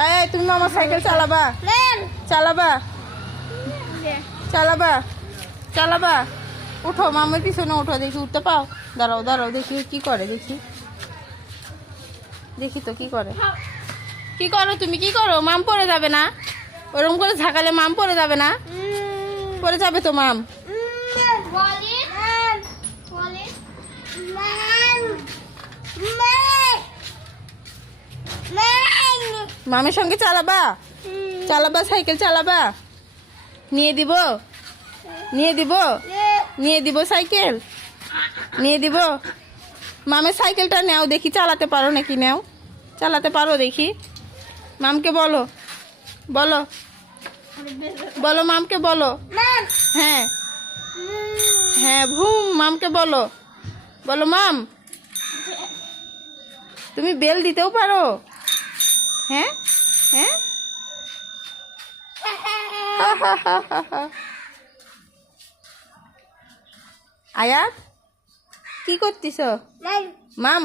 এই তুমি আমার সাইকেল চালাবা। চালাবা। চালাবা। চালাবা। উঠো মামের পিছনে উঠো দেখি উঠতে পাও? দাঁড়াও দাঁড়াও দেখি কি করে দেখি। দেখি তো কি করে। কি করো তুমি কি করো? মাম পড়ে যাবে না? ওরকম করে ঝাঁকালে মাম পড়ে যাবে না? পড়ে যাবে তো মাম? মামের সঙ্গে চালাবা? চালাবা সাইকেল চালাবা? নিয়ে দিব? নিয়ে দিব? নিয়ে দিব সাইকেল? নিয়ে দিব? মামের সাইকেলটা নেও দেখি চালাতে পারো নাকি নেও? চালাতে পারো দেখি। মামকে বলো। বলো। বলো মামকে বলো। হ্যাঁ। হ্যাঁ ভুম মামকে বলো। বলো মাম। তুমি বেল দিতেও পারো। হ্যাঁ হ্যাঁ আয়াত কি করতিস মাম